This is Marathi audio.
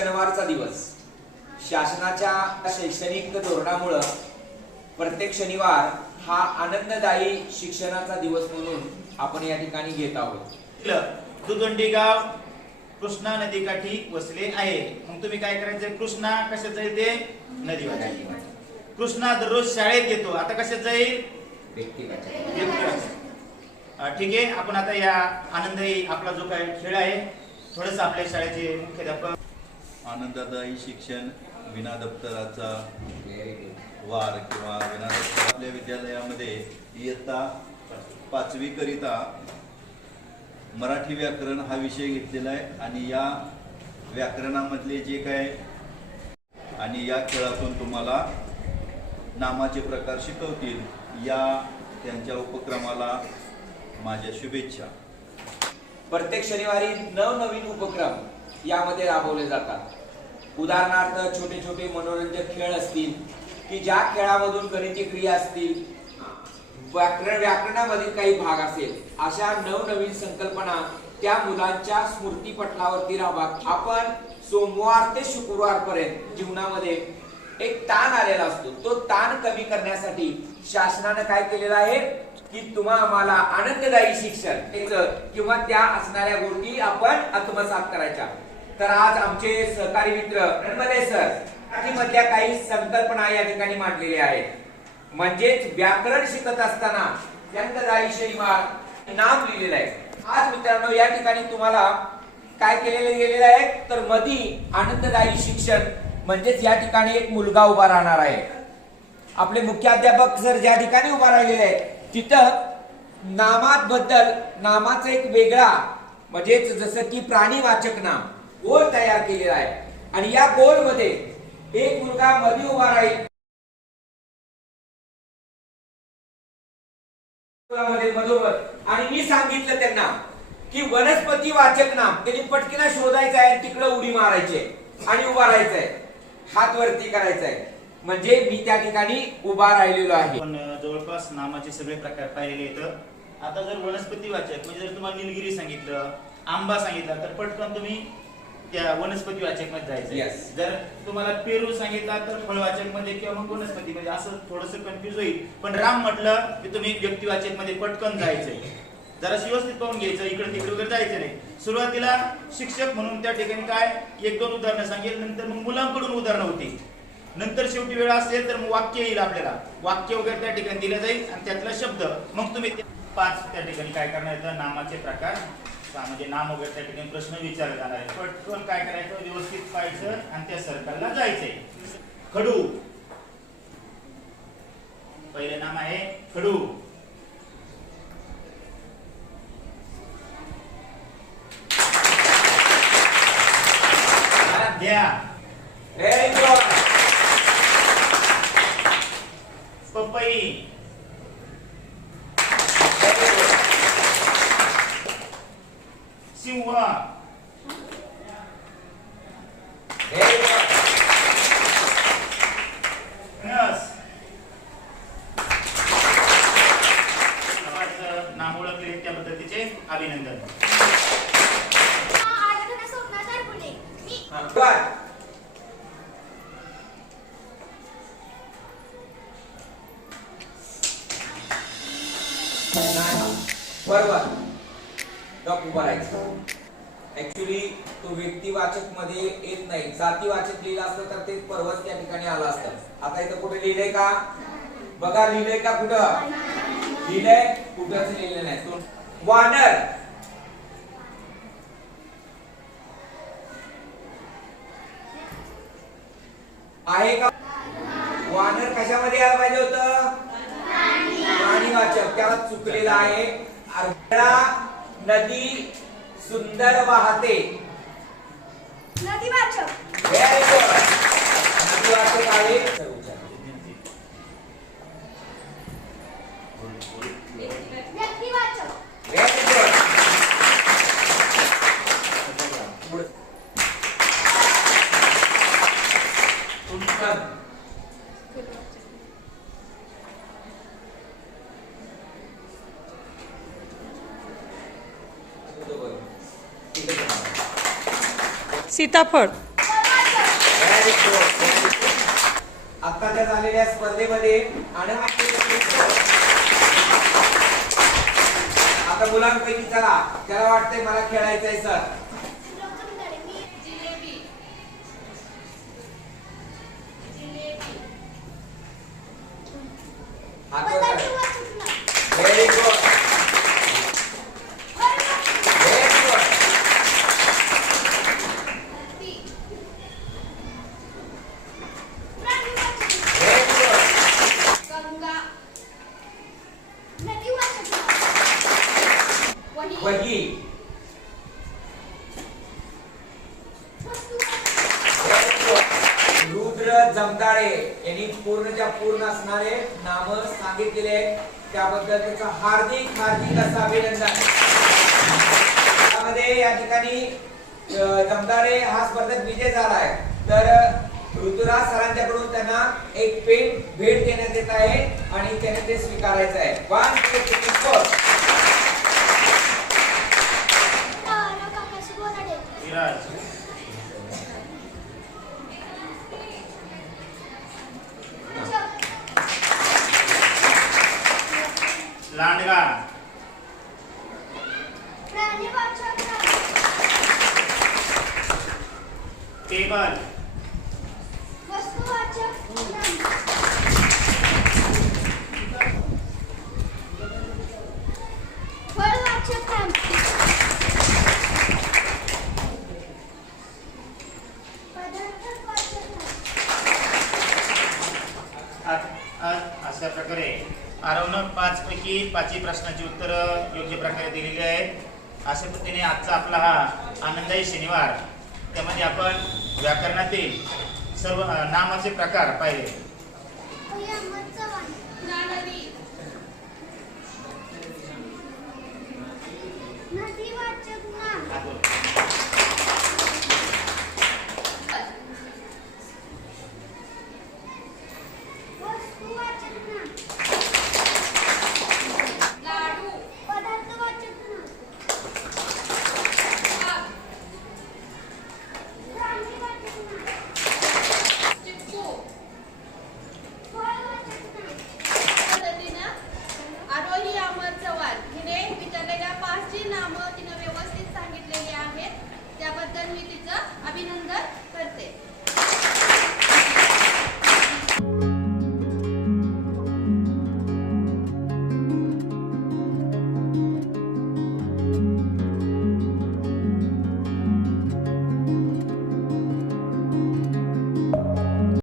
शनिवारचा दिवस. शासनाच्या शैक्षणिक धोरणामुळं प्रत्येक शनिवार हा आनंददायी शिक्षणाचा दिवस म्हणून आपण या ठिकाणी घेत आहोत. दुदंडी गाव कृष्णा नदीकाठी वसले आहे. मग तुम्ही काय करायचं? कृष्णा कशात जाईल ते? नदीवर कृष्णा दररोज शाळेत येतो. आता कशात जाईल ठीक आहे. आपण आता या आनंदही आपला जो काय खेळ आहे थोडस आपल्या शाळेचे मुख्याध्यापक आनंददायी शिक्षण विना दप्तराचा वार किंवा विना दप्तर आपल्या विद्यालयामध्ये इयत्ता पाचवीकरिता मराठी व्याकरण हा विषय घेतलेला आहे आणि या व्याकरणामधले जे काय आणि या खेळातून तुम्हाला नामाचे प्रकार शिकवतील या त्यांच्या उपक्रमाला माझ्या शुभेच्छा. प्रत्येक शनिवारी नवनवीन उपक्रम यामध्ये राबवले जातात. उदाहरणार्थ छोटे छोटे मनोरंजक खेळ असतील की ज्या खेळामधून गणिती क्रिया असतील व्याकरण व्याकरणामधील काही भाग असेल अशा नवनवीन संकल्पना त्या मुलांच्या स्मृतीपटलावरती राहावा आपण सोमवार ते शुक्रवार पर्यंत जीवनामध्ये एक ताण आलेला असतो. तो ताण कमी करण्यासाठी शासनानं काय केलेलं आहे? की तुम्हा आम्हाला आनंददायी शिक्षण किंवा त्या असणाऱ्या गोष्टी आपण आत्मसात करायच्या. तर आज आमचे सहकारी मित्र रणमले सर मधल्या काही संकल्पना या ठिकाणी मांडलेल्या आहेत. म्हणजेच व्याकरण शिकत असताना आनंददायी शैमाळ नाम लिहिलेलं आहे. आज मित्रांनो या ठिकाणी तुम्हाला काय केलेलं गेलेलं आहे? तर मधी आनंददायी शिक्षण म्हणजेच या ठिकाणी एक मुलगा उभा राहणार आहे. आपले मुख्याध्यापक सर ज्या ठिकाणी उभा राहिलेले आहे तिथं नामात बद्दल नामाचा एक वेगळा म्हणजेच जसं की प्राणीवाचक नाम गोल तयार केलेला आहे. आणि या गोलमध्ये एक मुलगा मध्ये उभा राहील. आणि मी सांगितलं त्यांना की वनस्पती वाचक नाम त्यांनी पटकीना शोधायचं आहे तिकडं उडी मारायचे आणि उभा राहायचंय हात वरती करायचंय म्हणजे मी त्या ठिकाणी उभा राहिलेलो आहे. आपण जवळपास नामाचे सगळे प्रकार पाहिलेले इथं आता जर वनस्पती वाचक म्हणजे जर तुम्हाला निलगिरी सांगितलं आंबा सांगितला तर पटकन तुम्ही त्या वनस्पती वाचकमध्ये Yes. जायचं जर तुम्हाला पेरू सांगितला तर फळवाचकमध्ये किंवा मग वनस्पती मध्ये असं थोडस कन्फ्युज होईल. पण राम म्हटलं की तुम्ही व्यक्तिवाचकमध्ये पटकन जायचंय. जरा व्यवस्थित पाहून घ्यायचं इकडे तिकडे वगैरे जायचं नाही. सुरुवातीला शिक्षक म्हणून त्या ठिकाणी काय एक दोन उदाहरणं सांगेल नंतर मग मुलांकडून उदाहरणं होती. नंतर शेवटी वेळ असेल तर मग वाक्य येईल आपल्याला. वाक्य वगैरे त्या ठिकाणी दिलं जाईल आणि त्यातला शब्द. मग तुम्ही ते पाच त्या ठिकाणी काय करणार येतं नामाचे प्रकार म्हणजे नाम वगैरे त्या ठिकाणी प्रश्न विचारले जाणार आहे पटकन काय करायचं? व्यवस्थित पाहायचं आणि त्या सर्कलला जायचंय. खडू. पहिले नाम आहे खडू. द्या व्हेरी गुड पपई सिंह व्हेरी गुड ऍक्च्युली तो व्यक्तिवाचकमध्ये येत नाही. जातीवाचक लिहिलं असतं तर ते पर्वत त्या ठिकाणी आलं असतं. आता इथं कुठे लिहिलंय का? बघा लिहिलंय का कुठं? लिहिलंय? कुठंच लिहिलं नाही. वानर. आहे का? वानर कशामध्ये यायला पाहिजे होत? प्राणीवाचक. त्याला चुकलेला आहे. नदी सुंदर वाहते. नदी वाचक व्हेरी गुड नदी वाचक आहे व्यक्ती वाचक व्हेरी गुड सीताफळ. फळवाचक Very आत्ताच्या झालेल्या स्पर्धेमध्ये आनंद आता मुलांपैकी चला त्याला वाटतंय मला खेळायचंय सर. जमदाळे यांनी पूर्णच्या पूर्ण असणारे नाम सांगितलेले आहेत. त्याबद्दल त्याचं हार्दिक हार्दिक असं अभिनंदन. त्यामध्ये या ठिकाणी जमदाडे हा स्पर्धेत विजय झाला आहे तर ऋतुराज सरांच्याकडून त्यांना एक पेन भेट देण्यात येत आहे आणि त्याने ते स्वीकारायचं आहे. One two three four Tara काकाशी Borade Viraj. अशा प्रकारे आरवनं पाच पैकी पाचही प्रश्नाची उत्तरं योग्य प्रकारे दिलेली आहेत. अशा पद्धतीने आजचा आपला हा आनंदायी शनिवार त्यामध्ये आपण व्याकरणातील सर्व नामाचे प्रकार पाहिले.